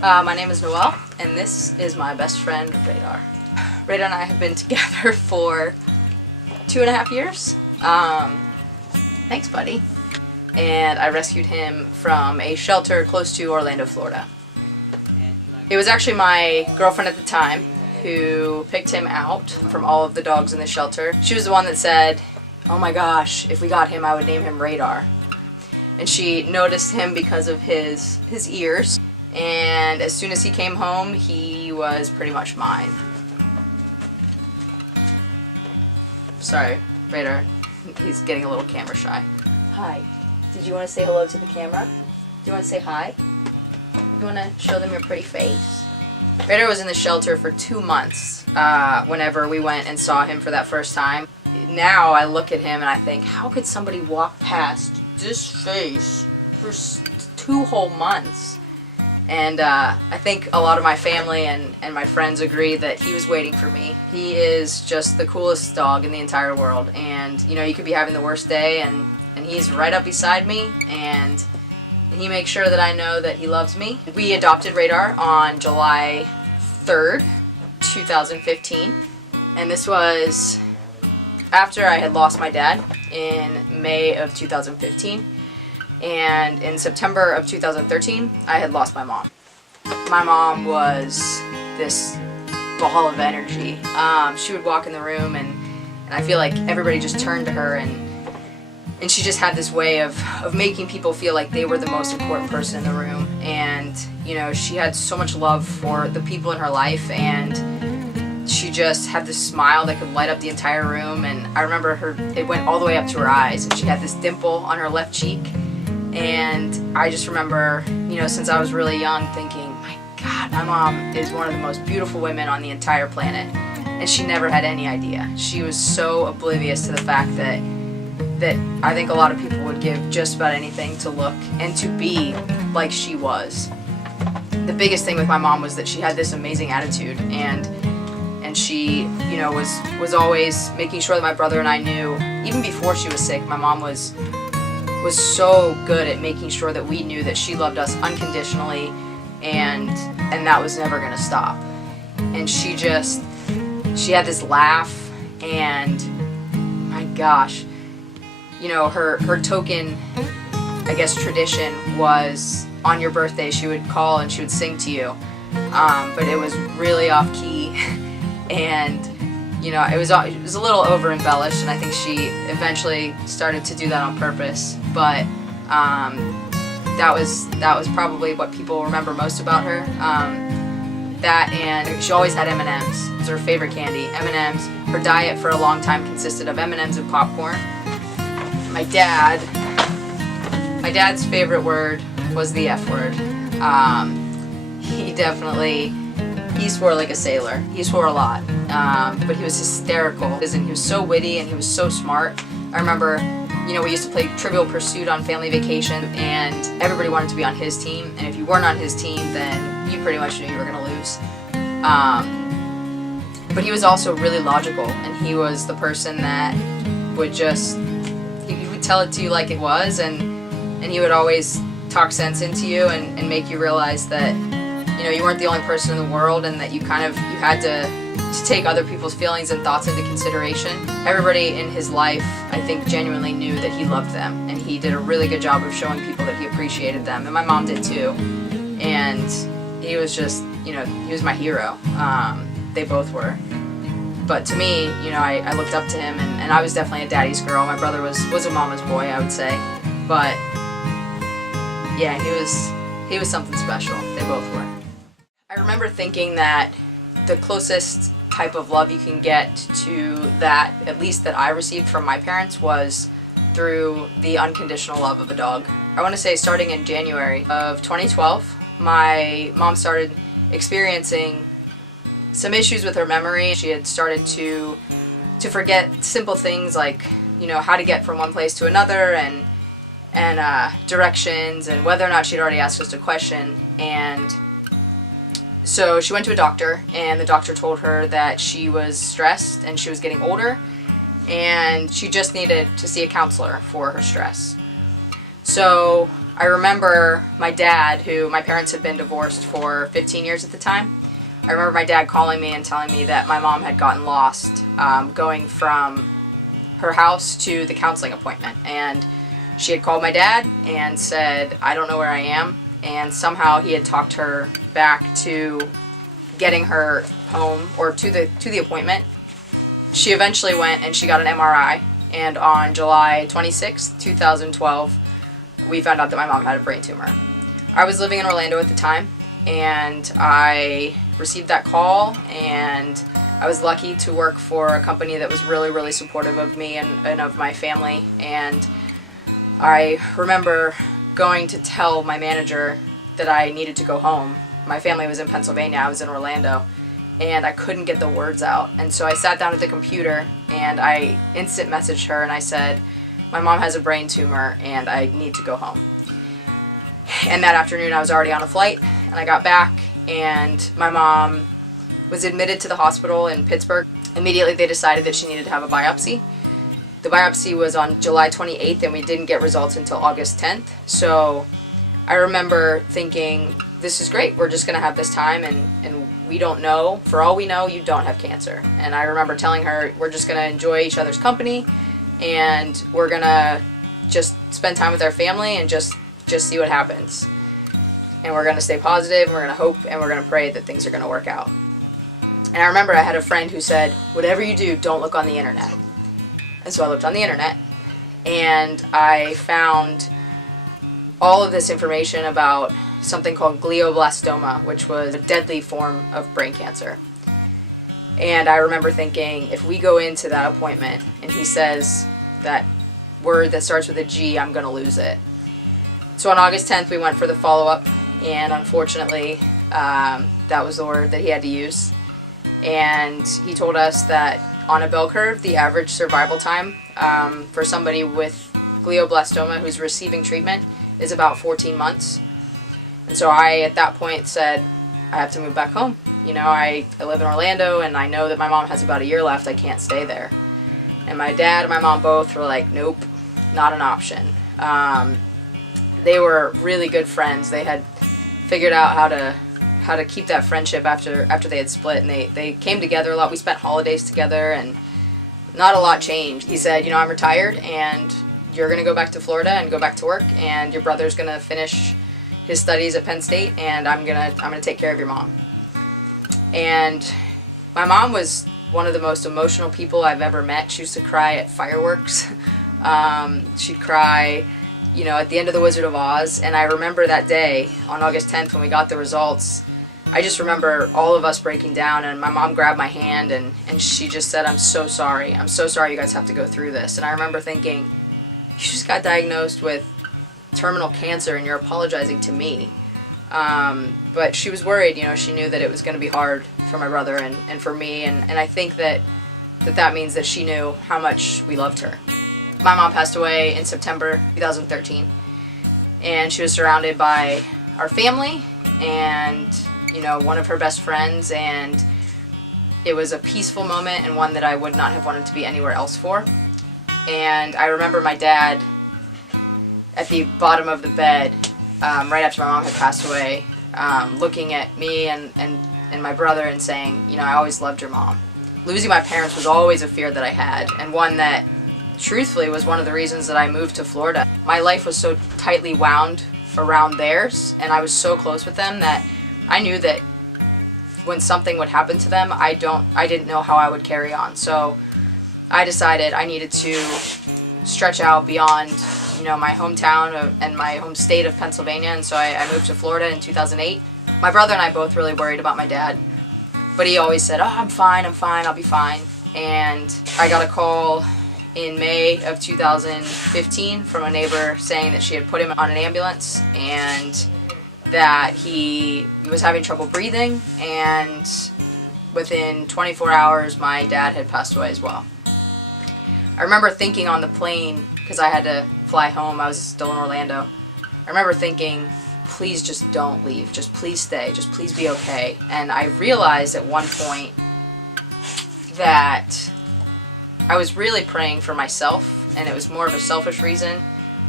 My name is Noelle, and this is my best friend, Radar. Radar and I have been together for 2.5 years. Thanks, buddy. And I rescued him from a shelter close to Orlando, Florida. It was actually my girlfriend at the time who picked him out from all of the dogs in the shelter. She was the one that said, "Oh my gosh, if we got him, I would name him Radar." And she noticed him because of his ears. And as soon as he came home, he was pretty much mine. Sorry, Radar. He's getting a little camera shy. Hi. Did you want to say hello to the camera? Do you want to say hi? You want to show them your pretty face? Radar was in the shelter for 2 months whenever we went and saw him for that first time. Now I look at him and I think, how could somebody walk past this face for 2 whole months? And I think a lot of my family and my friends agree that he was waiting for me. He is just the coolest dog in the entire world. And you know, you could be having the worst day and he's right up beside me, and he makes sure that I know that he loves me. We adopted Radar on July 3rd, 2015. And this was after I had lost my dad in May of 2015. And in September of 2013, I had lost my mom. My mom was this ball of energy. She would walk in the room and I feel like everybody just turned to her, and she just had this way of making people feel like they were the most important person in the room. And you know, she had so much love for the people in her life, and she just had this smile that could light up the entire room. And I remember it went all the way up to her eyes, and she had this dimple on her left cheek. And I just remember, you know, since I was really young thinking, my God, my mom is one of the most beautiful women on the entire planet. And she never had any idea. She was so oblivious to the fact that I think a lot of people would give just about anything to look and to be like she was. The biggest thing with my mom was that she had this amazing attitude, and she, you know, was always making sure that my brother and I knew, even before she was sick, my mom was so good at making sure that we knew that she loved us unconditionally, and that was never gonna stop. And she had this laugh, and my gosh, you know, her token, I guess, tradition was on your birthday she would call and she would sing to you, but it was really off key, and you know, it was a little over embellished, and I think she eventually started to do that on purpose. But that was probably what people remember most about her. That, and she always had M&Ms. It was her favorite candy, M&Ms. Her diet for a long time consisted of M&Ms and popcorn. My dad's favorite word was the F word. He swore like a sailor. He swore a lot, but he was hysterical, and he was so witty and he was so smart. I remember, you know, we used to play Trivial Pursuit on family vacation, and everybody wanted to be on his team, and if you weren't on his team, then you pretty much knew you were going to lose. But he was also really logical, and he was the person that would just, he would tell it to you like it was, and he would always talk sense into you and make you realize that, you know, you weren't the only person in the world, and that you had to take other people's feelings and thoughts into consideration. Everybody in his life, I think, genuinely knew that he loved them, and he did a really good job of showing people that he appreciated them, and my mom did too. And he was just, you know, he was my hero. They both were. But to me, you know, I looked up to him, and I was definitely a daddy's girl. My brother was a mama's boy, I would say. But yeah, he was something special. They both were. I remember thinking that the closest type of love you can get to that, at least that I received from my parents, was through the unconditional love of a dog. I want to say starting in January of 2012, my mom started experiencing some issues with her memory. She had started to forget simple things like, you know, how to get from one place to another, and directions, and whether or not she'd already asked us a question. And so she went to a doctor, and the doctor told her that she was stressed and she was getting older, and she just needed to see a counselor for her stress. So I remember my dad, who my parents had been divorced for 15 years at the time. I remember my dad calling me and telling me that my mom had gotten lost going from her house to the counseling appointment. And she had called my dad and said, I don't know where I am. And somehow he had talked her back to getting her home, or to the appointment. She eventually went and she got an MRI. And on July 26th, 2012, we found out that my mom had a brain tumor. I was living in Orlando at the time, and I received that call, and I was lucky to work for a company that was really, really supportive of me and of my family. And I remember going to tell my manager that I needed to go home. My family was in Pennsylvania, I was in Orlando, and I couldn't get the words out. And so I sat down at the computer and I instant messaged her and I said, my mom has a brain tumor and I need to go home. And that afternoon I was already on a flight, and I got back and my mom was admitted to the hospital in Pittsburgh. Immediately they decided that she needed to have a biopsy. The biopsy was on July 28th and we didn't get results until August 10th. So I remember thinking, this is great, we're just going to have this time, and we don't know, for all we know, you don't have cancer. And I remember telling her, we're just going to enjoy each other's company, and we're going to just spend time with our family and just see what happens. And we're going to stay positive, and we're going to hope, and we're going to pray that things are going to work out. And I remember I had a friend who said, whatever you do, don't look on the internet. And so I looked on the internet, and I found all of this information about something called glioblastoma, which was a deadly form of brain cancer. And I remember thinking, if we go into that appointment and he says that word that starts with a G, I'm going to lose it. So on August 10th, we went for the follow-up, and unfortunately, that was the word that he had to use. And he told us that on a bell curve, the average survival time for somebody with glioblastoma who's receiving treatment is about 14 months. And so I, at that point, said, I have to move back home. You know, I live in Orlando, and I know that my mom has about a year left. I can't stay there. And my dad and my mom both were like, nope, not an option. They were really good friends. They had figured out how to keep that friendship after they had split, and they came together a lot. We spent holidays together, and not a lot changed. He said, you know, I'm retired, and you're going to go back to Florida and go back to work, and your brother's going to finish his studies at Penn State, and I'm gonna take care of your mom. And my mom was one of the most emotional people I've ever met. She used to cry at fireworks. She'd cry, you know, at the end of The Wizard of Oz. And I remember that day on August 10th when we got the results. I just remember all of us breaking down, and my mom grabbed my hand and she just said, I'm so sorry you guys have to go through this. And I remember thinking, you just got diagnosed with terminal cancer and you're apologizing to me. But she was worried, you know, she knew that it was going to be hard for my brother and for me, and I think that means that she knew how much we loved her. My mom passed away in September 2013, and she was surrounded by our family and, you know, one of her best friends, and it was a peaceful moment and one that I would not have wanted to be anywhere else for. And I remember my dad at the bottom of the bed, right after my mom had passed away, looking at me and my brother and saying, you know, I always loved your mom. Losing my parents was always a fear that I had, and one that truthfully was one of the reasons that I moved to Florida. My life was so tightly wound around theirs, and I was so close with them that I knew that when something would happen to them, I didn't know how I would carry on. So I decided I needed to stretch out beyond, you know, my hometown and my home state of Pennsylvania, and so I moved to Florida in 2008. My brother and I both really worried about my dad, but he always said, oh, I'm fine, I'll be fine. And I got a call in May of 2015 from a neighbor saying that she had put him on an ambulance and that he was having trouble breathing, and within 24 hours my dad had passed away as well. I remember thinking on the plane, because I had to fly home, I was still in Orlando, I remember thinking, please just don't leave, just please stay, just please be okay. And I realized at one point that I was really praying for myself, and it was more of a selfish reason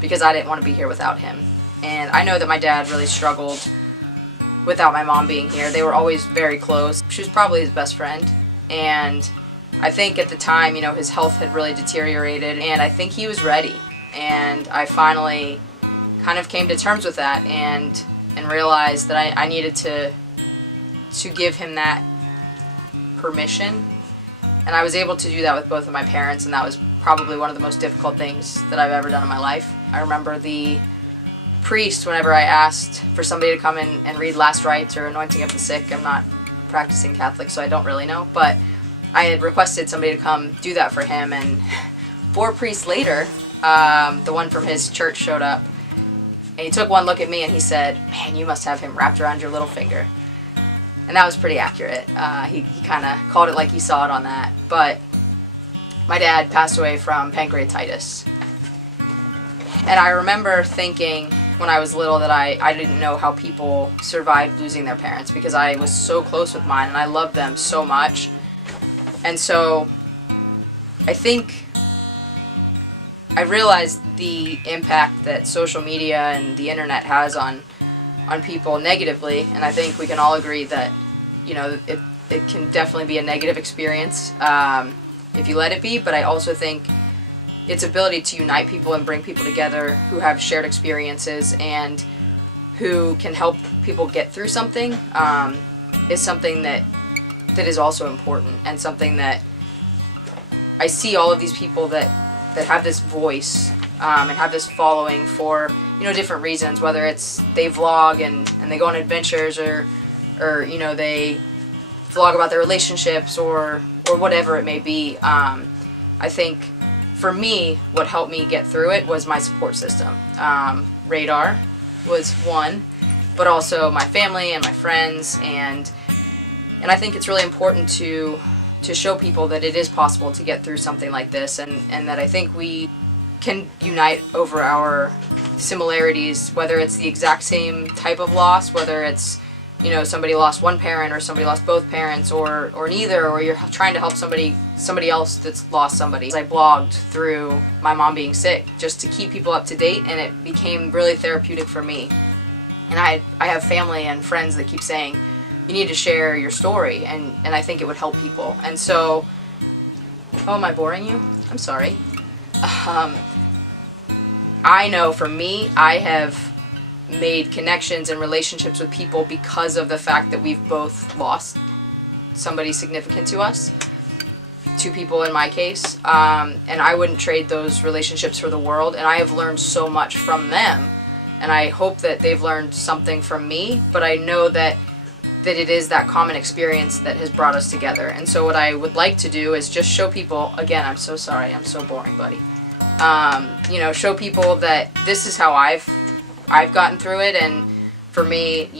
because I didn't want to be here without him. And I know that my dad really struggled without my mom being here. They were always very close. She was probably his best friend. And I think at the time, his health had really deteriorated, and I think he was ready. And I finally kind of came to terms with that and realized that I needed to give him that permission. And I was able to do that with both of my parents, and that was probably one of the most difficult things that I've ever done in my life. I remember the priest, whenever I asked for somebody to come in and read last rites or anointing of the sick. I'm not practicing Catholic, so I don't really know, but I had requested somebody to come do that for him, and 4 priests later, the one from his church showed up, and he took one look at me and he said, "Man, you must have him wrapped around your little finger." And that was pretty accurate. He kind of called it like he saw it on that. But my dad passed away from pancreatitis. And I remember thinking when I was little that I didn't know how people survived losing their parents, because I was so close with mine and I loved them so much. And so I think I realized the impact that social media and the internet has on people negatively, and I think we can all agree that it can definitely be a negative experience if you let it be. But I also think its ability to unite people and bring people together who have shared experiences and who can help people get through something is something that is also important, and something that I see all of these people that have this voice and have this following for different reasons, whether it's they vlog and they go on adventures, or they vlog about their relationships, or whatever it may be. I think for me, what helped me get through it was my support system. Radar was one, but also my family and my friends, and I think it's really important to show people that it is possible to get through something like this, and that I think we can unite over our similarities, whether it's the exact same type of loss, whether it's somebody lost one parent or somebody lost both parents, or neither, or you're trying to help somebody else that's lost somebody. I blogged through my mom being sick just to keep people up to date, and it became really therapeutic for me. And I have family and friends that keep saying, you need to share your story, and I think it would help people. And so, oh, am I boring you? I'm sorry. I know for me, I have made connections and relationships with people because of the fact that we've both lost somebody significant to us. 2 people in my case. And I wouldn't trade those relationships for the world. And I have learned so much from them. And I hope that they've learned something from me. But I know that it is that common experience that has brought us together. And so what I would like to do is just show people, again, I'm so sorry, I'm so boring, buddy. Show people that this is how I've gotten through it. And for me,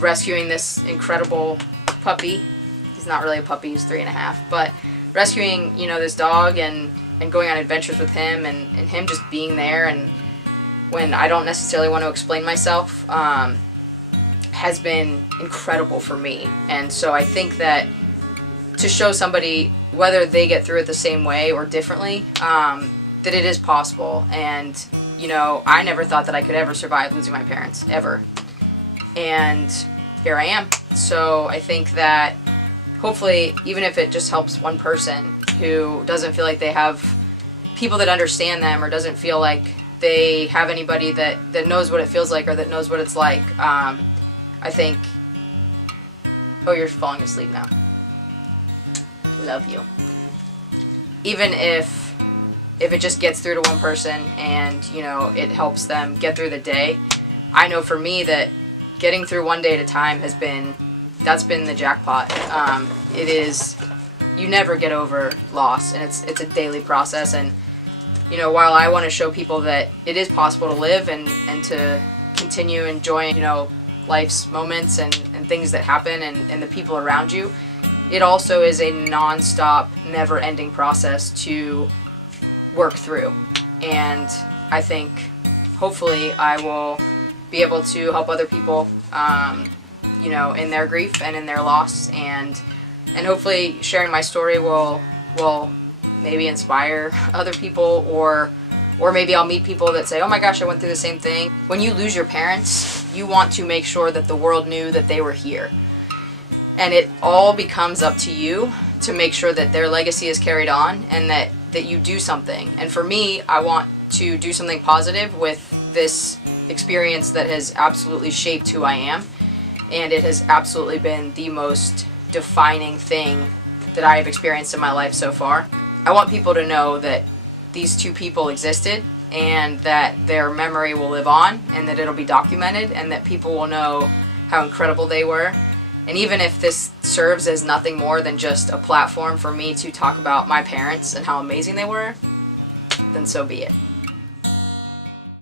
rescuing this incredible puppy, he's not really a puppy, he's 3.5, but rescuing, this dog and going on adventures with him, and him just being there, and when I don't necessarily want to explain myself, has been incredible for me. And so I think that to show somebody, whether they get through it the same way or differently, that it is possible. And I never thought that I could ever survive losing my parents, ever. And here I am. So I think that hopefully, even if it just helps one person who doesn't feel like they have people that understand them, or doesn't feel like they have anybody that knows what it feels like, or that knows what it's like, I think... Oh, you're falling asleep now. Love you. Even if it just gets through to one person and, it helps them get through the day, I know for me that getting through one day at a time that's been the jackpot. It is, you never get over loss, and it's a daily process. And, while I want to show people that it is possible to live and to continue enjoying, life's moments and things that happen and the people around you, it also is a non-stop, never-ending process to work through. And I think hopefully I will be able to help other people, in their grief and in their loss, and hopefully sharing my story will maybe inspire other people, or Or maybe I'll meet people that say, oh my gosh, I went through the same thing. When you lose your parents, you want to make sure that the world knew that they were here. And it all becomes up to you to make sure that their legacy is carried on and that you do something. And for me, I want to do something positive with this experience that has absolutely shaped who I am. And it has absolutely been the most defining thing that I have experienced in my life so far. I want people to know that these two people existed and that their memory will live on and that it'll be documented and that people will know how incredible they were. And even if this serves as nothing more than just a platform for me to talk about my parents and how amazing they were, then so be it.